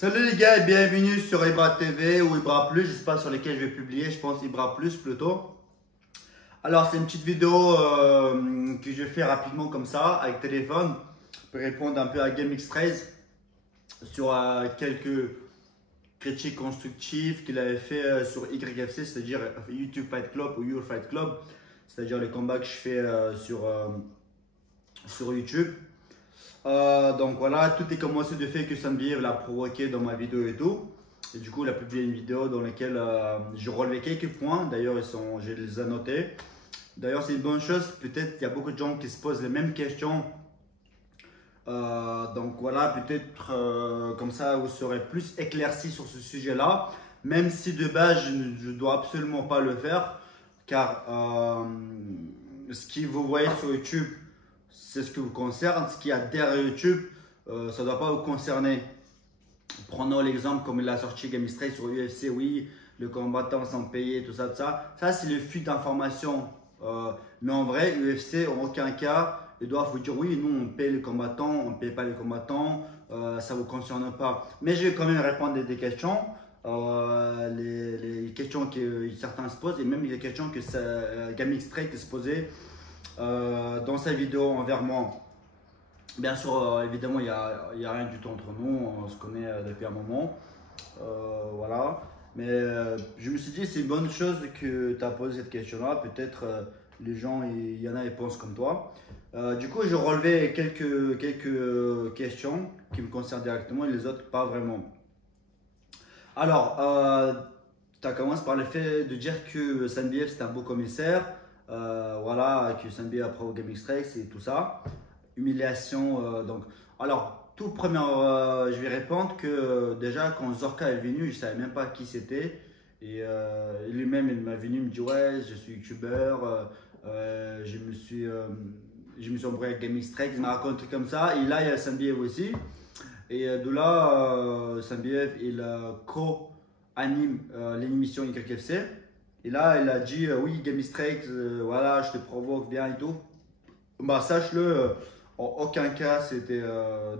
Salut les gars et bienvenue sur Ibra TV ou Ibra Plus, je ne sais pas sur lesquels je vais publier, je pense Ibra Plus plutôt. Alors c'est une petite vidéo que je fais rapidement comme ça avec téléphone pour répondre un peu à GameX13 sur quelques critiques constructives qu'il avait fait sur YFC, c'est-à-dire YouTube Fight Club ou Your Fight Club, c'est-à-dire les combats que je fais sur YouTube. Donc voilà, tout est commencé du fait que Sanbiev l'a provoqué dans ma vidéo et tout. Et du coup, il a publié une vidéo dans laquelle je relevais quelques points. D'ailleurs, je les ai notés. D'ailleurs, c'est une bonne chose. Peut-être qu'il y a beaucoup de gens qui se posent les mêmes questions. Donc voilà, peut-être comme ça, vous serez plus éclairci sur ce sujet-là. Même si de base, je ne dois absolument pas le faire. Car ce que vous voyez sur YouTube, c'est ce qui vous concerne. Ce qu'il y a derrière YouTube, ça ne doit pas vous concerner. Prenons l'exemple comme il a sorti GameX13 sur UFC, oui, le combattant sans payer, tout ça, tout ça. Ça, c'est le flux d'informations. Mais en vrai, UFC, en aucun cas, ils doivent vous dire oui, nous, on paye les combattants, on ne paye pas les combattants, ça ne vous concerne pas. Mais je vais quand même répondre des questions. Les questions que certains se posent et même les questions que GameX13 se posait dans sa vidéo envers moi. Bien sûr, évidemment, il n'y a rien du tout entre nous, on se connaît depuis un moment. Voilà. Mais je me suis dit, c'est une bonne chose que tu as posé cette question-là. Peut-être les gens, il y en a, ils pensent comme toi. Du coup, je relevais quelques questions qui me concernent directement et les autres pas vraiment. Alors, tu as commencé par le fait de dire que Sanbiev c'est un beau commissaire. Voilà, que Sanbiev a provoqué GameX13 et tout ça. Humiliation, donc. Alors, tout premier, je vais répondre que déjà, quand Zorka est venu, je ne savais même pas qui c'était. Et lui-même, il m'a venu me dire ouais, je suis youtubeur, je me suis embrouillé avec GameX13, il m'a raconté un truc comme ça. Et là, il y a Sanbiev aussi. Et de là, Sanbiev, il co-anime l'émission YFC. Et là, il a dit oui, GameX13, voilà, je te provoque bien et tout. Bah, sache-le, en aucun cas c'était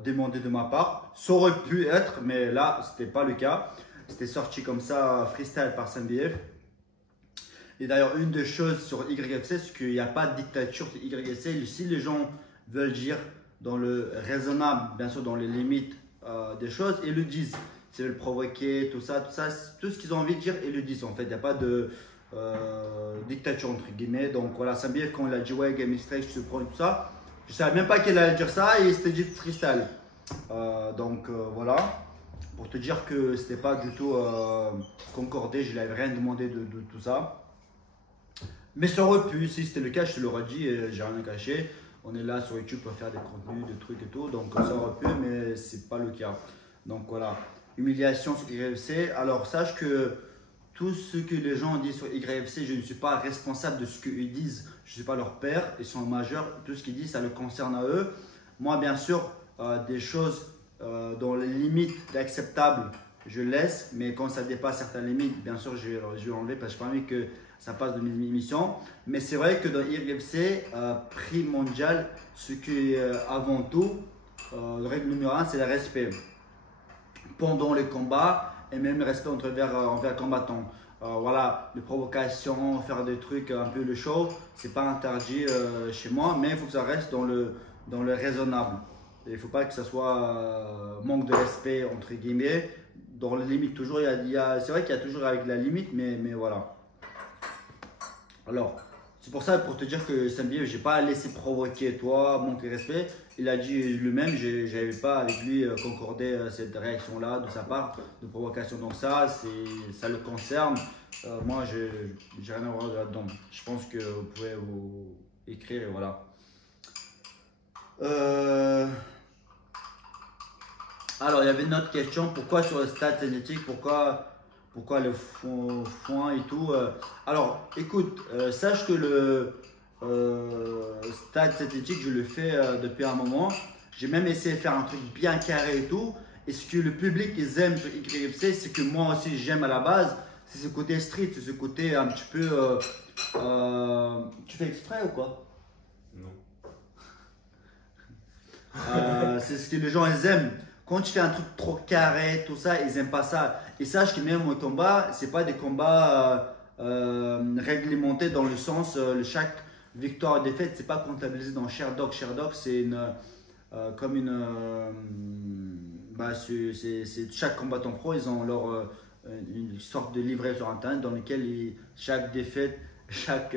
demandé de ma part. Ça aurait pu être, mais là, c'était pas le cas. C'était sorti comme ça, freestyle par Sanbiev. Et d'ailleurs, une des choses sur YFC, c'est qu'il n'y a pas de dictature sur YFC. Si les gens veulent dire dans le raisonnable, bien sûr, dans les limites des choses, ils le disent. S'ils veulent provoquer, tout ça, tout ce qu'ils ont envie de dire, ils le disent. En fait, il n'y a pas de dictature entre guillemets. Donc voilà, Sanbiev, quand il a dit ouais, GameX13, je te prends tout ça, je ne savais même pas qu'il allait dire ça et il s'était dit freestyle. Donc voilà, pour te dire que c'était pas du tout concordé, je n'avais rien demandé de tout ça. Mais ça aurait pu, si c'était le cas, je te l'aurais dit, j'ai rien caché. On est là sur YouTube pour faire des contenus, des trucs et tout, donc ça aurait pu, mais c'est pas le cas. Donc voilà, humiliation sur YFC. Alors sache que tout ce que les gens disent sur YFC, je ne suis pas responsable de ce qu'ils disent. Je ne suis pas leur père, ils sont majeurs. Tout ce qu'ils disent, ça le concerne à eux. Moi, bien sûr, des choses dans les limites d'acceptable, je laisse. Mais quand ça dépasse certaines limites, bien sûr, je vais l'enlever parce que je n'ai pas envie que ça passe de mes émissions. Mais c'est vrai que dans YFC, prix mondial, ce qui est avant tout, la règle numéro 1, c'est le respect. Pendant les combats, et même le respect envers combattants. Voilà, les provocations, faire des trucs un peu le show, c'est pas interdit chez moi, mais il faut que ça reste dans le raisonnable. Il ne faut pas que ça soit manque de respect entre guillemets. Dans les limites toujours, c'est vrai qu'il y a toujours avec la limite, mais voilà. Alors, c'est pour ça, pour te dire que Sanbiev, je n'ai pas laissé provoquer toi, manquer de respect. Il a dit lui-même, je n'avais pas avec lui concordé cette réaction-là de sa part, de provocation. Donc ça le concerne. Moi, je n'ai rien à voir là-dedans. Je pense que vous pouvez vous écrire et voilà. Alors, il y avait une autre question. Pourquoi sur le stade synthétique, pourquoi le foin et tout. Alors, écoute, sache que le stade synthétique, je le fais depuis un moment. J'ai même essayé de faire un truc bien carré et tout. Et ce que le public ils aiment sur YFC, c'est que moi aussi j'aime à la base. C'est ce côté street, c'est ce côté un petit peu. Tu fais exprès ou quoi? Non. C'est ce que les gens ils aiment. quand tu fais un truc trop carré, tout ça, ils n'aiment pas ça. Et sache que même au combat, ce n'est pas des combats réglementés dans le sens, chaque victoire et défaite, c'est pas comptabilisé dans Sherdog. Sherdog, c'est comme une. C'est chaque combattant pro, ils ont leur une sorte de livret sur internet dans lequel chaque défaite, chaque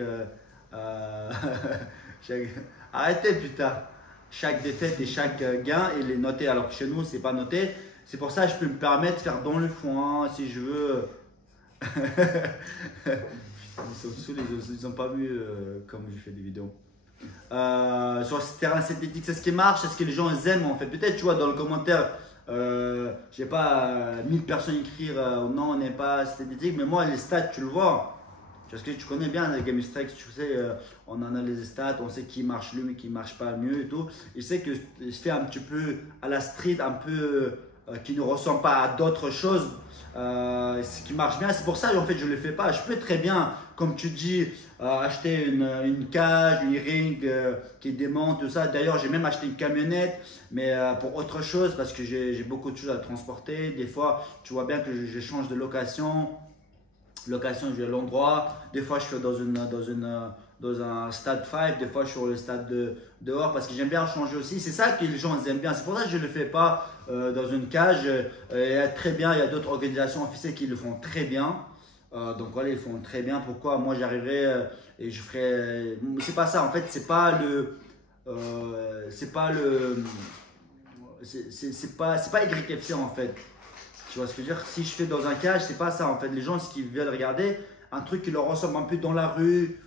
arrêtez putain, chaque défaite et chaque gain, il est noté. Alors que chez nous, c'est pas noté. C'est pour ça que je peux me permettre de faire dans le foin si je veux. Ils sont saoulés, ils n'ont pas vu comme je fais des vidéos. Sur ce terrain synthétique, c'est ce qui marche, c'est ce que les gens aiment en fait. Peut-être tu vois dans le commentaire, je sais pas, 1000 personnes écrire non, on n'est pas synthétique, mais moi les stats tu le vois. Parce que tu connais bien les Game Strikes, tu sais, on analyse les stats, on sait qui marche mieux, qui marche pas mieux et tout. Et c'est que je fais un petit peu à la street, un peu qui ne ressemble pas à d'autres choses. Ce qui marche bien, c'est pour ça en fait je le fais pas. Je peux très bien, comme tu dis, acheter une cage, une ring qui démonte, tout ça. D'ailleurs, j'ai même acheté une camionnette, mais pour autre chose parce que j'ai beaucoup de choses à transporter. Des fois, tu vois bien que je change de location, je vais à l'endroit. Des fois, je suis dans un stade 5, des fois je suis sur le stade dehors parce que j'aime bien changer aussi. C'est ça que les gens aiment bien. C'est pour ça que je ne le fais pas dans une cage. Très bien, il y a d'autres organisations officielles qui le font très bien. Donc voilà, ils font très bien. Pourquoi moi j'arriverai et je ferai. C'est pas ça en fait, c'est pas YFC en fait. Tu vois ce que je veux dire? Si je fais dans un cage, c'est pas ça en fait. Les gens, ce qu'ils veulent regarder, un truc qui leur ressemble un peu dans la rue,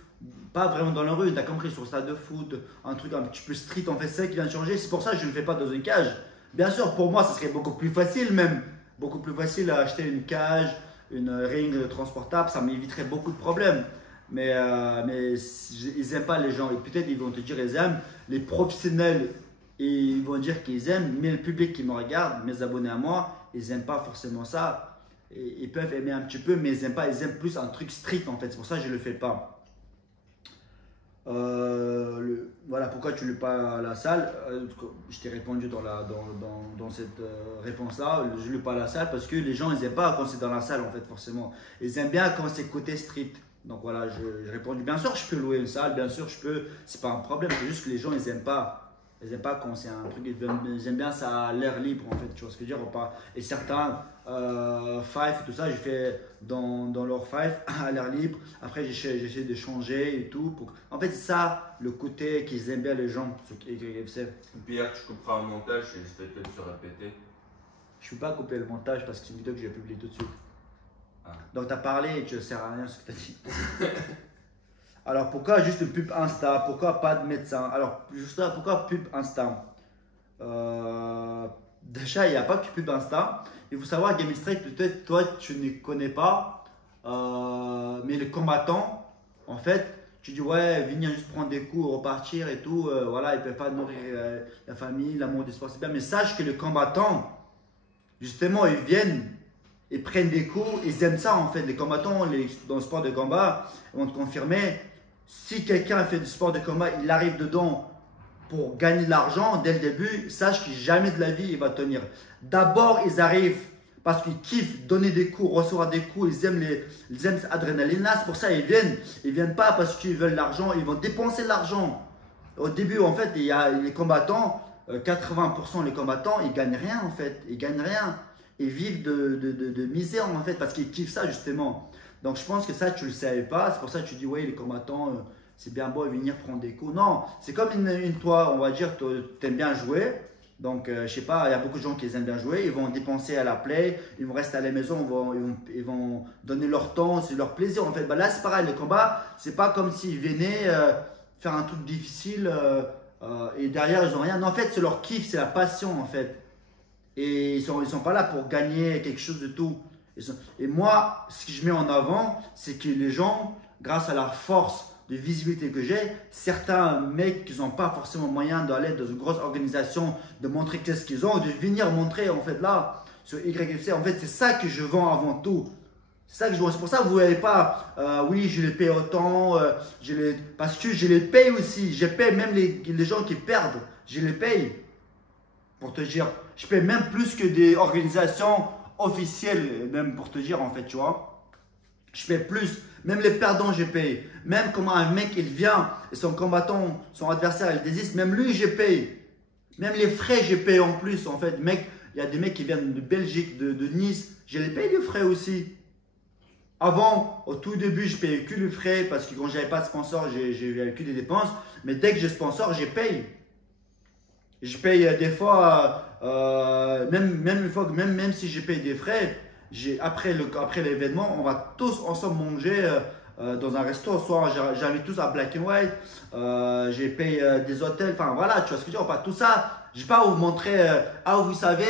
pas vraiment dans la rue, t'as compris, sur le stade de foot, un truc un petit peu street en fait, c'est ça qui vient de changer. C'est pour ça que je ne le fais pas dans une cage. Bien sûr, pour moi, ça serait beaucoup plus facile même. Beaucoup plus facile à acheter une cage, une ring transportable, ça m'éviterait beaucoup de problèmes. Mais ils n'aiment pas les gens. Et peut-être ils vont te dire ils aiment. Les professionnels, et ils vont dire qu'ils aiment. Mais le public qui me regarde, mes abonnés à moi, ils n'aiment pas forcément ça. Et ils peuvent aimer un petit peu, mais ils n'aiment pas. Ils aiment plus un truc strict en fait. C'est pour ça que je ne le fais pas. Voilà pourquoi tu ne l'es pas à la salle. Je t'ai répondu dans cette réponse-là. Je ne l'ai pas à la salle parce que les gens ils n'aiment pas quand c'est dans la salle en fait forcément. Ils aiment bien quand c'est côté street. Donc voilà, j'ai répondu. Bien sûr, je peux louer une salle, bien sûr, je peux. C'est pas un problème, c'est juste que les gens ils n'aiment pas. Ils n'aiment pas quand c'est un truc, ils aiment bien ça à l'air libre en fait, tu vois ce que je veux dire ou pas. Et certains five, tout ça, j'ai fait dans leur five à l'air libre. Après, j'essaie de changer et tout. En fait, c'est ça le côté qu'ils aiment bien les gens sur YFC. Pierre, tu couperas un montage et je vais peut-être se répéter. Je ne peux pas couper le montage parce que c'est une vidéo que j'ai publiée tout de suite. Ah. Donc, tu as parlé et tu ne sers à rien ce que tu as dit. Alors pourquoi juste une pub Insta? Pourquoi pas de médecin? Alors juste là, pourquoi pub Insta? Déjà, il n'y a pas que pub Insta. Il faut savoir, Game Strike, peut-être toi tu ne connais pas, mais les combattants, en fait, tu dis ouais, venir juste prendre des coups, repartir et tout, voilà, ils ne peuvent pas nourrir la famille, l'amour du sport, c'est bien. Mais sache que les combattants, justement, ils viennent. Ils prennent des coups, ils aiment ça en fait. Les combattants dans le sport de combat, ils vont te confirmer. Si quelqu'un fait du sport de combat, il arrive dedans pour gagner de l'argent dès le début, sache que jamais de la vie il va tenir. D'abord, ils arrivent parce qu'ils kiffent donner des coups, recevoir des coups, ils aiment cette adrénaline. C'est pour ça qu'ils viennent. Ils viennent pas parce qu'ils veulent l'argent, ils vont dépenser de l'argent. Au début, en fait, il y a les combattants, 80% des combattants, ils gagnent rien en fait. Ils gagnent rien. Ils vivent de misère en fait parce qu'ils kiffent ça justement. Donc je pense que ça tu le savais pas, c'est pour ça que tu dis ouais les combattants c'est bien beau de venir prendre des coups. Non, c'est comme toi on va dire tu aimes bien jouer. Donc je sais pas, il y a beaucoup de gens qui aiment bien jouer, ils vont dépenser à la play, ils vont rester à la maison, ils vont donner leur temps, c'est leur plaisir en fait. Bah, là c'est pareil, le combat c'est pas comme s'ils venaient faire un truc difficile et derrière ils ont rien. Non, en fait c'est leur kiff, c'est la passion en fait. Et ils sont pas là pour gagner quelque chose de tout. Et moi, ce que je mets en avant, c'est que les gens, grâce à la force de visibilité que j'ai, certains mecs qui n'ont pas forcément moyen d'aller dans une grosse organisation, de montrer qu'est-ce qu'ils ont, de venir montrer en fait là, sur YFC, en fait c'est ça que je vends avant tout. C'est ça que je vends. C'est pour ça que vous ne voyez pas, oui je les paye autant, parce que je les paye aussi. Je paye même les gens qui perdent, je les paye. Pour te dire, je paye même plus que des organisations officielles, même pour te dire en fait, tu vois. Je paye plus. Même les perdants, je paye. Même comment un mec, il vient et son combattant, son adversaire, il désiste. Même lui, je paye. Même les frais, je paye en plus. En fait, mec, il y a des mecs qui viennent de Belgique, de Nice. Je les paye les frais aussi. Avant, au tout début, je payais que les frais parce que quand j'avais pas de sponsor, j'ai que des dépenses. Mais dès que j'ai sponsor, je paye. Je paye des fois, même si je paye des frais, après l'événement, on va tous ensemble manger dans un resto. Soit j'invite tous à Black and White, j'ai payé des hôtels, enfin voilà, tu vois ce que je veux dire, pas tout ça. Je vais pas vous montrer, ah vous savez,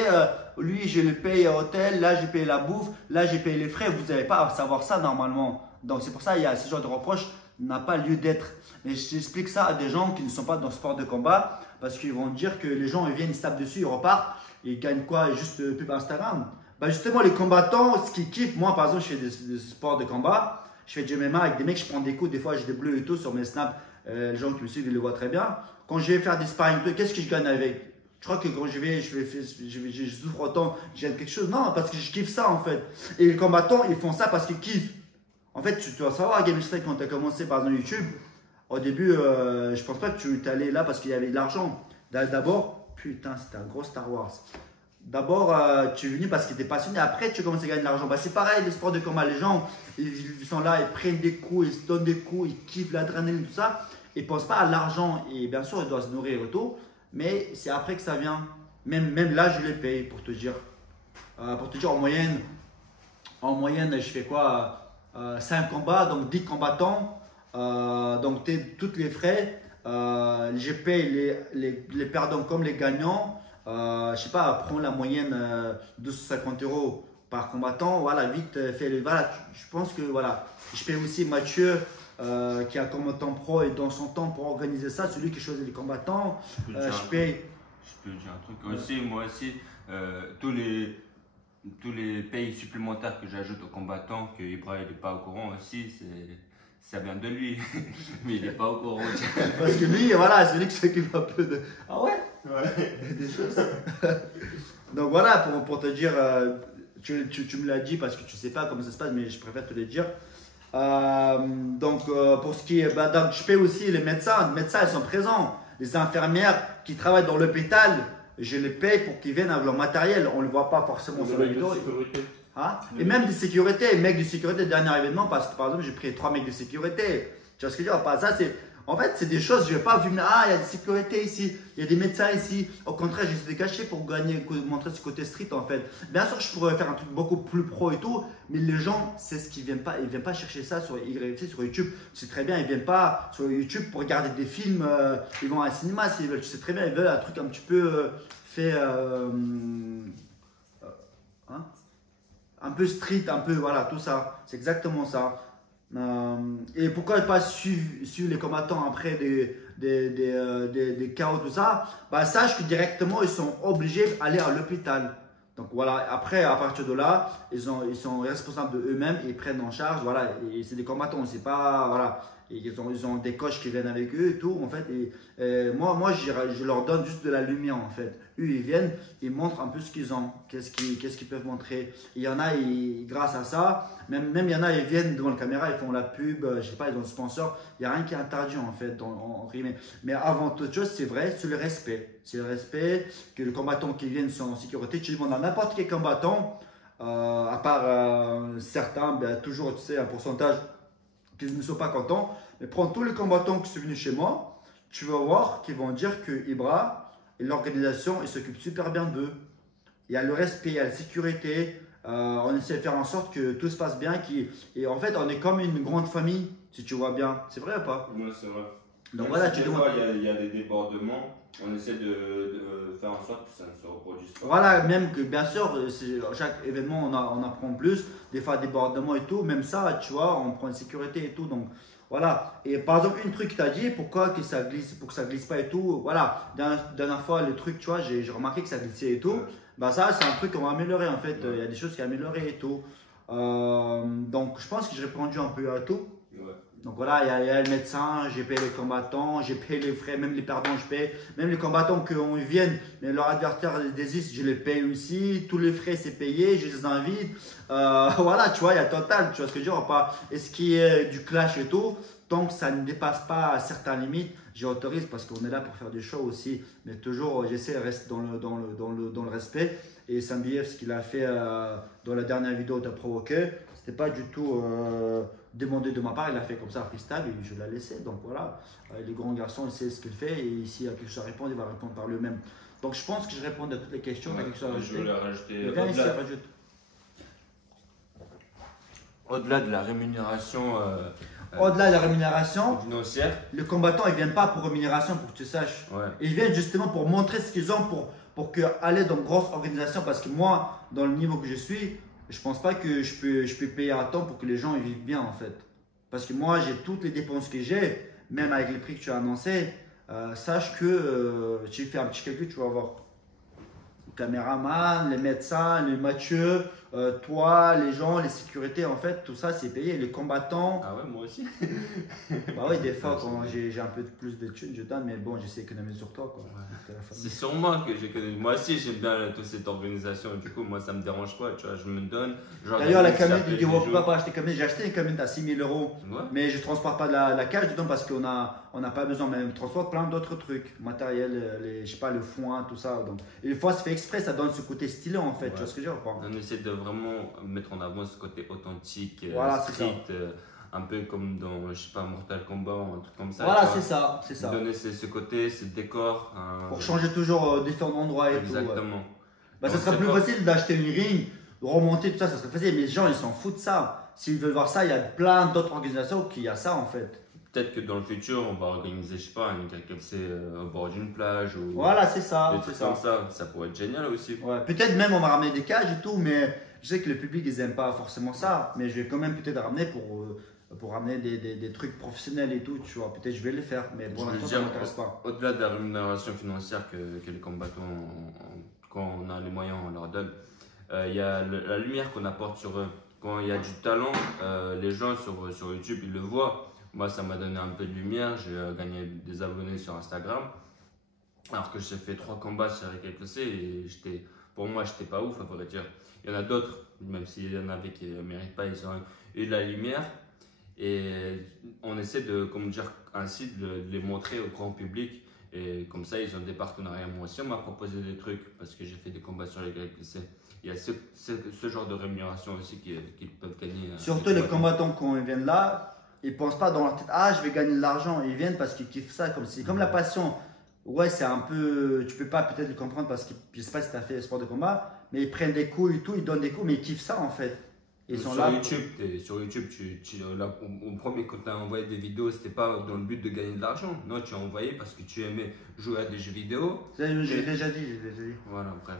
lui je le paye hôtel, là j'ai payé la bouffe, là j'ai payé les frais. Vous n'allez pas savoir ça normalement. Donc c'est pour ça il y a ce genre de reproche n'a pas lieu d'être. Mais j'explique ça à des gens qui ne sont pas dans le sport de combat parce qu'ils vont dire que les gens ils viennent, ils se tapent dessus, ils repartent, ils gagnent quoi? Juste pub Instagram. Bah justement, les combattants, ce qu'ils kiffent, moi par exemple, je fais des sports de combat, je fais du MMA avec des mecs, je prends des coups, des fois j'ai des bleus et tout sur mes snaps, les gens qui me suivent, ils le voient très bien. Quand je vais faire des sparring, qu'est-ce que je gagne avec? Je crois que quand je souffre autant, je gagne quelque chose. Non, parce que je kiffe ça en fait. Et les combattants, ils font ça parce qu'ils kiffent. En fait, tu dois savoir, Game Strike, quand tu as commencé par exemple YouTube, au début, je pense pas que tu es allé là parce qu'il y avait de l'argent. D'abord, putain, c'était un gros Star Wars. D'abord, tu es venu parce que tu étais passionné. Après, tu commences à gagner de l'argent. Bah, c'est pareil, les sports de combat. Les gens, ils sont là, ils prennent des coups, ils se donnent des coups, ils kiffent l'adrénaline, tout ça. Ils ne pensent pas à l'argent. Et bien sûr, ils doivent se nourrir et tout. Mais c'est après que ça vient. Même là, je les paye pour te dire. En moyenne, je fais quoi 5 combats, donc 10 combattants. Donc, toutes les frais. Je paye les perdants comme les gagnants. Je sais pas, prends la moyenne 250 € par combattant. Voilà, vite fait. Voilà, je pense que voilà. Je paye aussi Mathieu qui a combattant pro et dans son temps pour organiser ça, celui qui choisit les combattants. Je paye. Je peux dire un truc aussi, moi aussi, tous les pays supplémentaires que j'ajoute aux combattants, que Ibra n'est pas au courant aussi, ça vient de lui, mais il n'est pas au courant. Parce que lui, voilà, c'est lui qui s'occupe un peu de. Ah ouais? Ouais. Des choses. Donc voilà, pour te dire, tu me l'as dit parce que tu sais pas comment ça se passe, mais je préfère te le dire. Donc pour ce qui est, donc, je paye aussi les médecins. Les médecins, ils sont présents. Les infirmières qui travaillent dans l'hôpital, je les paye pour qu'ils viennent avec leur matériel. On ne le voit pas forcément sur la vidéo. Hein? Et même des sécurités, les mecs de sécurité, dernier événement, parce que par exemple, j'ai pris 3 mecs de sécurité. Tu vois ce que je veux dire? Pas ça, c'est. En fait, c'est des choses, je ne vais pas vu, ah, il y a des sécurités ici, il y a des médecins ici. Au contraire, j'essaie de cacher pour montrer ce côté street en fait. Bien sûr, je pourrais faire un truc beaucoup plus pro et tout, mais les gens, c'est ce qu'ils ne viennent pas chercher ça sur YouTube. C'est très bien, ils ne viennent pas sur YouTube pour regarder des films, ils vont à un cinéma s'ils veulent. Tu sais très bien, ils veulent un truc un petit peu fait. Un peu street, un peu, voilà, tout ça. C'est exactement ça. Et pourquoi ne pas suivre les combattants après des chaos, tout ça? Bah, sache que directement, ils sont obligés d'aller à l'hôpital. Donc voilà, après, à partir de là, ils sont responsables de eux-mêmes et ils prennent en charge. Voilà, et c'est des combattants, c'est pas. Voilà. Et ils ont des coachs qui viennent avec eux et tout, en fait. Et moi je leur donne juste de la lumière, en fait. Eux, ils viennent, ils montrent un peu ce qu'ils ont, qu'est-ce qu'ils peuvent montrer. Il y en a, grâce à ça, même il y en a, ils viennent devant la caméra, ils font la pub, je sais pas, ils ont le sponsor. Il n'y a rien qui est interdit, en fait, en rime. Mais avant toute chose, c'est vrai, c'est le respect. C'est le respect que les combattants qui viennent sont en sécurité. Tu demandes à n'importe quel combattant, à part certains, ben, toujours, tu sais, un pourcentage qui ne sont pas contents, mais prends tous les combattants qui sont venus chez moi, tu vas voir qu'ils vont dire que Ibra et l'organisation, ils s'occupent super bien d'eux. Il y a le respect, il y a la sécurité, on essaie de faire en sorte que tout se passe bien, et en fait, on est comme une grande famille, si tu vois bien. C'est vrai ou pas? Oui, c'est vrai. Donc voilà, tu demandes. Il y a des débordements, on essaie de faire en sorte que ça ne se reproduise pas. Voilà, même que bien sûr, chaque événement, on apprend plus, des fois débordements et tout, même ça, tu vois, on prend une sécurité et tout, donc voilà. Et par exemple, une truc que tu as dit, pourquoi que ça glisse, pour que ça glisse pas et tout, voilà, dernière fois, le truc, tu vois, j'ai remarqué que ça glissait et tout, ouais. Bah ça, c'est un truc qu'on va améliorer en fait, il y a des choses qui sont améliorées et tout. Donc je pense que j'ai répondu un peu à tout. Ouais. Donc voilà, il y a le médecin, j'ai payé les combattants, j'ai payé les frais, même les perdants, je paye. Même les combattants qu'on viennent, mais leur adversaire désiste, je les paye aussi. Tous les frais, c'est payé, je les invite. Voilà, tu vois, il y a total, tu vois ce que je veux dire, pas. Et ce qui est du clash et tout, tant que ça ne dépasse pas certaines limites, j'autorise parce qu'on est là pour faire du show aussi. Mais toujours, j'essaie de rester dans le respect. Et Sambiev, ce qu'il a fait dans la dernière vidéo, t'a provoqué, c'était pas du tout demandé de ma part. Il a fait comme ça, freestyle, et je l'ai laissé. Donc voilà, les grands garçons, il sait ce qu'il fait. Et s'il y a quelque chose à répondre, il va répondre par lui-même. Donc je pense que je réponds à toutes les questions. Ouais, tu as quelque chose à rajouter? je voulais rajouter. Viens ici, rajoute. Au-delà de la rémunération Au-delà de la rémunération, financière, le combattant, ils ne viennent pas pour rémunération, pour que tu saches. ouais. Ils viennent justement pour montrer ce qu'ils ont, pour aller dans une grosse organisation. Parce que moi, dans le niveau que je suis, je ne pense pas que je peux payer à temps pour que les gens ils vivent bien en fait. Parce que moi, j'ai toutes les dépenses que j'ai, même avec les prix que tu as annoncés. Sache que tu fais un petit calcul, tu vas voir. Le caméraman, les médecins, les Mathieu, toi, les gens, les sécurités, en fait, tout ça c'est payé. Les combattants. Ah ouais, moi aussi. Bah oui, des fois, quand j'ai un peu plus de thunes, je donne, mais bon, j'essaie d'économiser sur toi. Quoi. Ouais. C'est sur moi que j'ai connu. Moi aussi, j'aime bien toute cette organisation. Du coup, moi, ça me dérange pas. Tu vois, je me donne. D'ailleurs, la camionnette, il dit pourquoi pas acheter une camionnette. J'ai acheté une camionnette à 6 000 €. Ouais. Mais je ne transporte pas la cage dedans parce qu'on n'a pas besoin. Même transporte plein d'autres trucs, matériel, je sais pas, le foin, tout ça. Donc, et des fois, c'est fait exprès, ça donne ce côté stylé en fait. Ouais. Tu vois ce que je veux dire? On essaie de vraiment mettre en avant ce côté authentique, Voilà, street, un peu comme dans, je sais pas, Mortal Kombat ou un truc comme ça. Voilà, c'est ça, c'est ça. Donner ce côté, ce décor. Pour changer toujours différents endroits et Exactement. tout. Ouais. Bah, ça serait plus facile d'acheter une ring, remonter tout ça, ça serait facile. Mais les gens, ils s'en foutent de ça. S'ils veulent voir ça, il y a plein d'autres organisations qui a ça en fait. Peut-être que dans le futur, on va organiser, je sais pas, une KFC au bord d'une plage ou Voilà, c'est ça. des trucs comme ça. Ça pourrait être génial aussi. Ouais, peut-être même on va ramener des cages et tout, mais je sais que le public, ils n'aiment pas forcément ça. Mais je vais quand même peut-être ramener pour ramener des trucs professionnels et tout, tu vois. Peut-être je vais le faire, mais pour l'instant, ça ne m'intéresse pas. Au-delà de la rémunération financière que les combattants, quand on a les moyens, on leur donne, il y a la lumière qu'on apporte sur eux. Quand il y a du talent, les gens sur YouTube, ils le voient. Moi, ça m'a donné un peu de lumière. J'ai gagné des abonnés sur Instagram. Alors que j'ai fait 3 combats sur KFC et pour moi, j'étais pas ouf, à vrai dire. Il y en a d'autres, même s'il y en avait qui ne méritent pas, ils ont eu de la lumière. Et on essaie de, comme dire ainsi, de les montrer au grand public. Et comme ça, ils ont des partenariats. Moi aussi, on m'a proposé des trucs parce que j'ai fait des combats sur les KFC. Il y a ce genre de rémunération aussi qu'ils peuvent gagner. Surtout les combattants, quand ils viennent là, ils ne pensent pas dans leur tête, ah, je vais gagner de l'argent. Ils viennent parce qu'ils kiffent ça. Comme la passion. Ouais, c'est un peu. Tu peux pas peut-être le comprendre parce que je sais pas si tu as fait sport de combat, mais ils prennent des coups et tout, ils donnent des coups, mais ils kiffent ça en fait. Ils sont là. Sur YouTube, au premier, quand tu as envoyé des vidéos, c'était pas dans le but de gagner de l'argent. Non, tu as envoyé parce que tu aimais jouer à des jeux vidéo. J'ai déjà dit. Voilà, bref.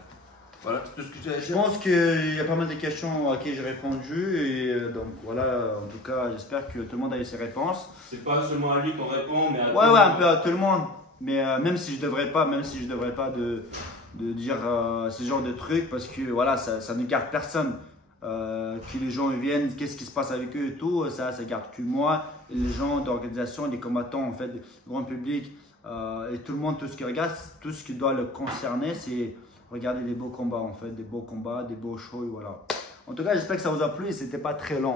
Voilà, c'est tout ce que j'ai à dire. Je pense qu'il y a pas mal de questions à qui j'ai répondu. Et donc voilà, en tout cas, j'espère que tout le monde a eu ses réponses. C'est pas seulement à lui qu'on répond, mais à tout ouais, le monde. un peu à tout le monde. Mais même si je devrais pas de dire ce genre de trucs parce que voilà, ça ne garde personne. Que les gens viennent, qu'est-ce qui se passe avec eux et tout, ça garde que moi et les gens d'organisation, les combattants en fait, le grand public et tout le monde, tout ce qui regarde, tout ce qui doit le concerner, c'est regarder des beaux combats en fait, des beaux combats, des beaux shows et voilà. En tout cas, j'espère que ça vous a plu et c'était pas très long.